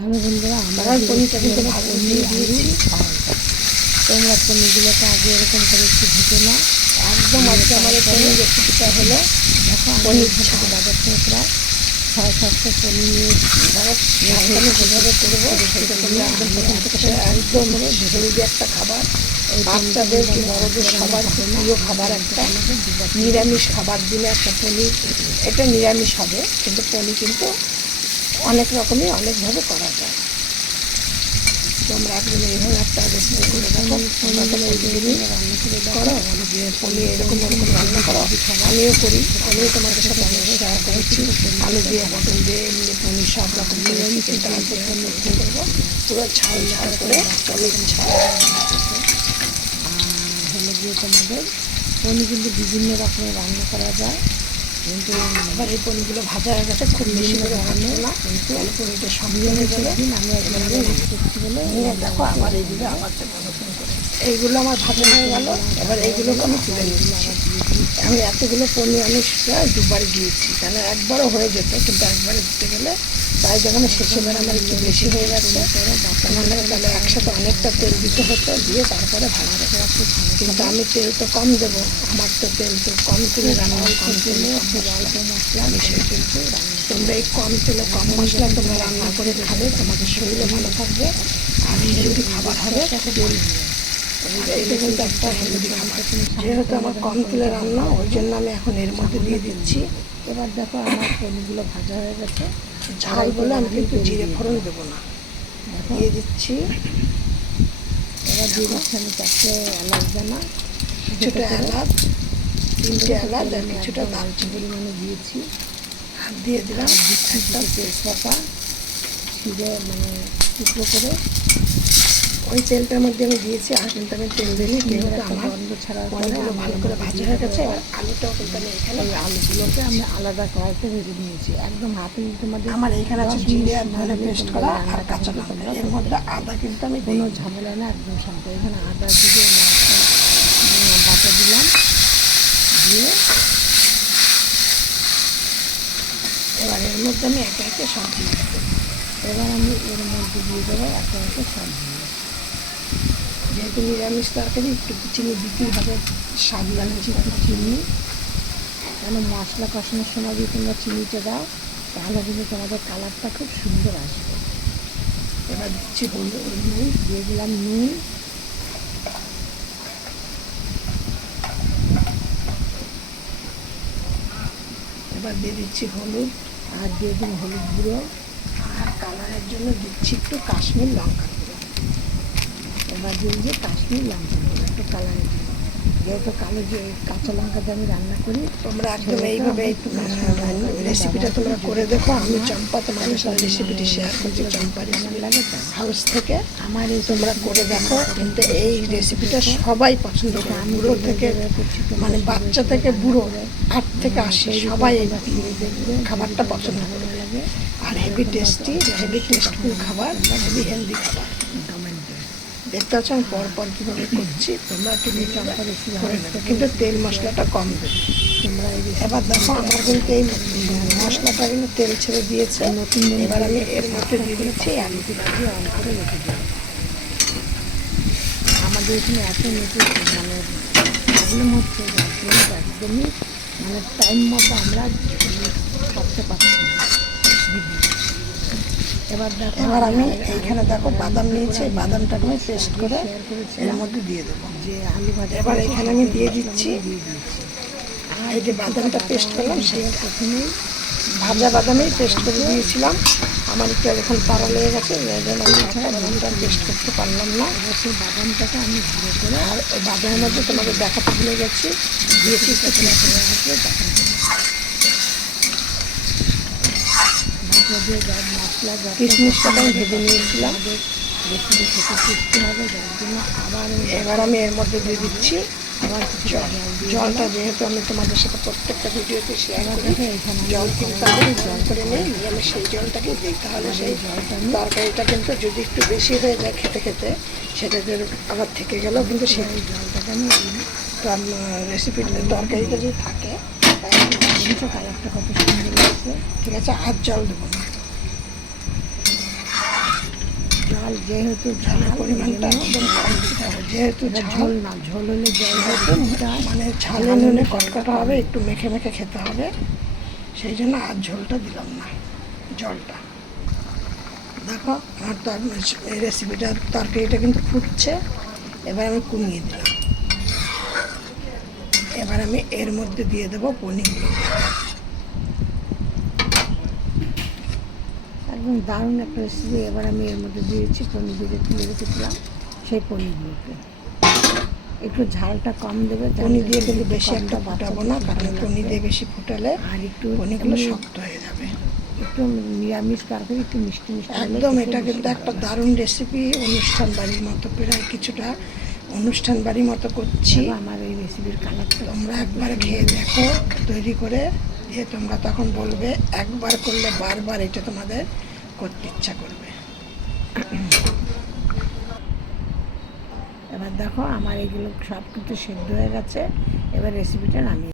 Hello বন্ধুরা, আমরা পনিরটা কিন্তু ভালো দিয়ে দিয়েছি। তোমরা পনিরগুলোকে আগে এরকম করে একটু ভেজে নাও। একদম আজকে আমাদের পনির রেসিপিটা হলো, দেখো পনির থেকে বাজার থেকে প্রায় 600-700 পনির নিয়ে এসেছি। আমি যেভাবে করবো সেটা তোমরা একদম প্রথম থেকে একদম হেলদি একটা খাবার, বাচ্চাদের কি বড়দের সবার প্রিয় খাবার, একটা নিরামিষ খাবার দিলে একটা পনির। এটা নিরামিষ হবে, কিন্তু পনির কিন্তু অনেক রকমই অনেকভাবে করা যায়। তোমরা একদম এইভাবে একটা রেসিপি করে দেখো, তোমরা তো প্রতিদিনই করো যে পনির এরকম এরকম রান্না করো, আমিও করি। আমিও তোমাদের সাথে অনেক শেয়ার করেছি, আলু দিয়ে পটল দিয়ে এমনি পনির সব রকম করেছি। কিন্তু আজকে পনির কী করবো, পুরো ঝাল ঝাল করে পনির ঝাল। আর হলো গিয়ে তোমাদের পনির কিন্তু বিভিন্ন রকমের রান্না করা যায়, কিন্তু আবার এই পনিরগুলো ভাজা হয়ে গেছে, খুব বেশি করে ভাজবো না, কিন্তু পনিরটা সঙ্গে হয়ে যাবে। আমি একবার করছি বলে দেখো আবার এইগুলো আবার নতুন করে এইগুলো আমার ভাজা হয়ে গেল। এবার এইগুলোকে আমি তুলে নিচ্ছি। আমি এতগুলো পনির আমি দুবার দিয়েছি, কেন একবারও হয়ে যেত, কিন্তু একবারে দিতে গেলে তাই যখন শেষে বেলা আমার একটু বেশি হয়ে গেছে, তাহলে একসাথে অনেকটা তেল দিতে হতো, দিয়ে তারপরে ভাজা। কিন্তু আমি তেল তো কম দেবো, আমার তো তেল তো কম তেলে রান্না, কম তেলে অল্প মশলা, আমি সেই কিন্তু তোমরা এই কম তেলে কম মশলা তোমরা রান্না করে খাবে, তোমাদের শরীরে ভালো থাকবে আর হেলদি খাবার হবে। এটা কিন্তু একটা হেলদি খাবার। যেহেতু আমার কম তেলে রান্না, ওই জন্য আমি এখন এর মধ্যে দিয়ে দিচ্ছি। এবার দেখো আমার পনিরগুলো ভাজা হয়ে গেছে। ঝাল বলে আমি কিন্তু জিরে ফোড়ন দেবো না, দিয়ে দিচ্ছি। এবার দিয়ে দিচ্ছি আমি 4টে এলাচ দানা, কিছুটা এলাচ, 3টে এলাচ আর কিছুটা দারচিনি পরিমাণে দিয়েছি। আর দিয়ে দিলাম একটা তেজপাতা ছিঁড়ে টুকরো করে ওই তেলটার মধ্যে আমি দিয়েছি। আর কিন্তু আমি তেল দিইনি, কিন্তু আমার গন্ধ ছাড়া পনিরগুলো ভালো করে ভাজা হয়ে গেছে। এবার আলুটাও কিন্তু আমি এখানে আলুগুলোকে আমি আলাদা কড়াইতে ভেজে নিয়েছি, একদম হাতে মধ্যে। আমার এখানে আছে জিরে আর ধনে পেস্ট করা আর কাঁচা লঙ্কা, এর মধ্যে আদা কিন্তু আমি কোনো ঝামেলা না, একদম শান্ত। এখানে আদা জিরে লঙ্কা বাটা দিলাম, দিয়ে এবার এর মধ্যে আমি একে একে সব দিয়ে দেবো। এবার আমি এর মধ্যে দিয়ে দেবো একে একে সব দিয়ে। যেহেতু নিরামিষ তরকারি একটু চিনি দিতেই হবে, স্বাদ লাগছে একটু চিনি, কেন মশলা কষানোর সময় যদি তোমরা চিনিটা দাও তাহলে কিন্তু তোমাদের কালারটা খুব সুন্দর আসবে। এবার দিচ্ছি হলুদ, দিয়ে দিলাম নুন, এবার দিয়ে দিচ্ছি হলুদ, আর দিয়ে দিন হলুদ গুঁড়ো, আর কালারের জন্য দিচ্ছি একটু কাশ্মীর লঙ্কা গুঁড়ো। এবার দিয়ে কাশ্মীর লঙ্কা গুঁড়ো একটু কালারের জন্য, যেহেতু কালো যে কাঁচা লঙ্কা দিয়ে আমি রান্না করি। তোমরা একদম এইভাবে রেসিপিটা তোমরা করে দেখো। আমি চম্পা তোমাদের সাথে রেসিপিটি শেয়ার করছি, চম্পা রেসিপি লাগে হাউস থেকে। আমার এই তোমরা করে দেখো, কিন্তু এই রেসিপিটা সবাই পছন্দ করে, বুড়ো থেকে বাচ্চা থেকে বুড়ো 8 থেকে 80 সবাই এই খাবারটা পছন্দ করে লাগে। আর হেভি টেস্টি, হেভি টেস্টফুল খাবার, হেভি হেলদি খাবার। দেখতে পাচ্ছ আমি পরপর কীভাবে করছি, তোমরা একটু করে নেবে, কিন্তু তেল মশলাটা কম দেবে তোমরা। এবার দেখো আমার কিন্তু এই মশলাটা কিন্তু তেল ছেড়ে দিয়েছে। এবার আমি এর মধ্যে দিয়ে দিচ্ছি আলুটি ভাজিয়ে অন করে রেখে দেবো। আমাদের এখানে এত নতুন প্রবলেম হচ্ছে, একদমই টাইম মতো আমরা করতে পারছি না। এবার আমি এইখানে দেখো বাদাম নিয়েছি, বাদামটাকে আমি পেস্ট করে এর মধ্যে দিয়ে দেবো যে আলু ভাজা। এবার এখানে আমি দিয়ে দিচ্ছি এই যে বাদামটা পেস্ট করলাম, সেই প্রথমেই ভাজা বাদামেই পেস্ট করে দিয়েছিলাম। আমার একটু এখন তাড়া লেগে গেছে, আমি এছাড়া বাদামটা পেস্ট করতে পারলাম না। এবার সেই বাদামটাকে আমি ভালো করে, আর ওই বাদামের মধ্যে তোমাকে দেখাতে ভুলে গেছি, দিয়েছি একটু হয়ে আসবে তখন মশলা কিশমিশটাকে আমি ভেজে নিয়েছিলাম। রেসিপি খেতে টেস্টি হবে, যার জন্য এবার আমি এর মধ্যে দিয়ে দিচ্ছি আবার জলটা। যেহেতু আমি তোমাদের সাথে প্রত্যেকটা ভিডিওতে শেয়ার করি, জল কিন্তু আমি জল করে নিই, আমি সেই জলটাকে দিই। তাহলে সেই তরকারিটা কিন্তু যদি একটু বেশি হয়ে যায় খেতে খেতে, সেটা আবার থেকে গেলেও কিন্তু সেই জলটাকে আমি রেসিপির তরকারিটা যদি থাকে তাহলে কালারটা কত সুন্দর লাগছে। ঠিক আছে, আর জল দেবো না। ঝাল যেহেতু ঝালের ঝাল পরিমাণটা একদম কম দিতে হবে, যেহেতু এটা ঝাল ঝোল না, ঝোল হলে জল মানে ঝালে নুনে কটকটা হবে, একটু মেখে মেখে খেতে হবে, সেই জন্য আর ঝোলটা দিলাম না, জলটা। দেখো আমার এই রেসিপিটা তরকারিটা কিন্তু ফুটছে, এবার আমি কমিয়ে দিলাম। এবার আমি এর মধ্যে দিয়ে দেবো পনিরগুলো। একদম দারুণ একটা রেসিপি। এবার আমি এর মধ্যে দিয়েছি পনির ভেজে তুলে রেখেছিলাম সেই পনিরগুলোকে। একটু ঝালটা কম দেবে, পনির দিয়ে কিন্তু বেশি একটা ফুটাবো না, কারণ পনির দিয়ে বেশি ফুটালে আর একটু পনিরগুলো শক্ত হয়ে যাবে। একটু নিরামিষ তরকারি একটু মিষ্টি মিষ্টি হলে একদম খেতে এটা বেশি কিন্তু ভালো একটা লাগে। দারুণ রেসিপি, অনুষ্ঠান বাড়ির মতো, প্রায় কিছুটা অনুষ্ঠান বাড়ির মতো করছি। দেখো আমার এই রেসিপির কালারটা তোমরা একবার খেয়ে দেখো তৈরি করে, দিয়ে তোমরা তখন বলবে একবার করলে বারবার এটা তোমাদের করতে ইচ্ছা করবে। এবার দেখো আমার এগুলো সব কিন্তু সেদ্ধ হয়ে গেছে। এবার রেসিপিটা নামিয়ে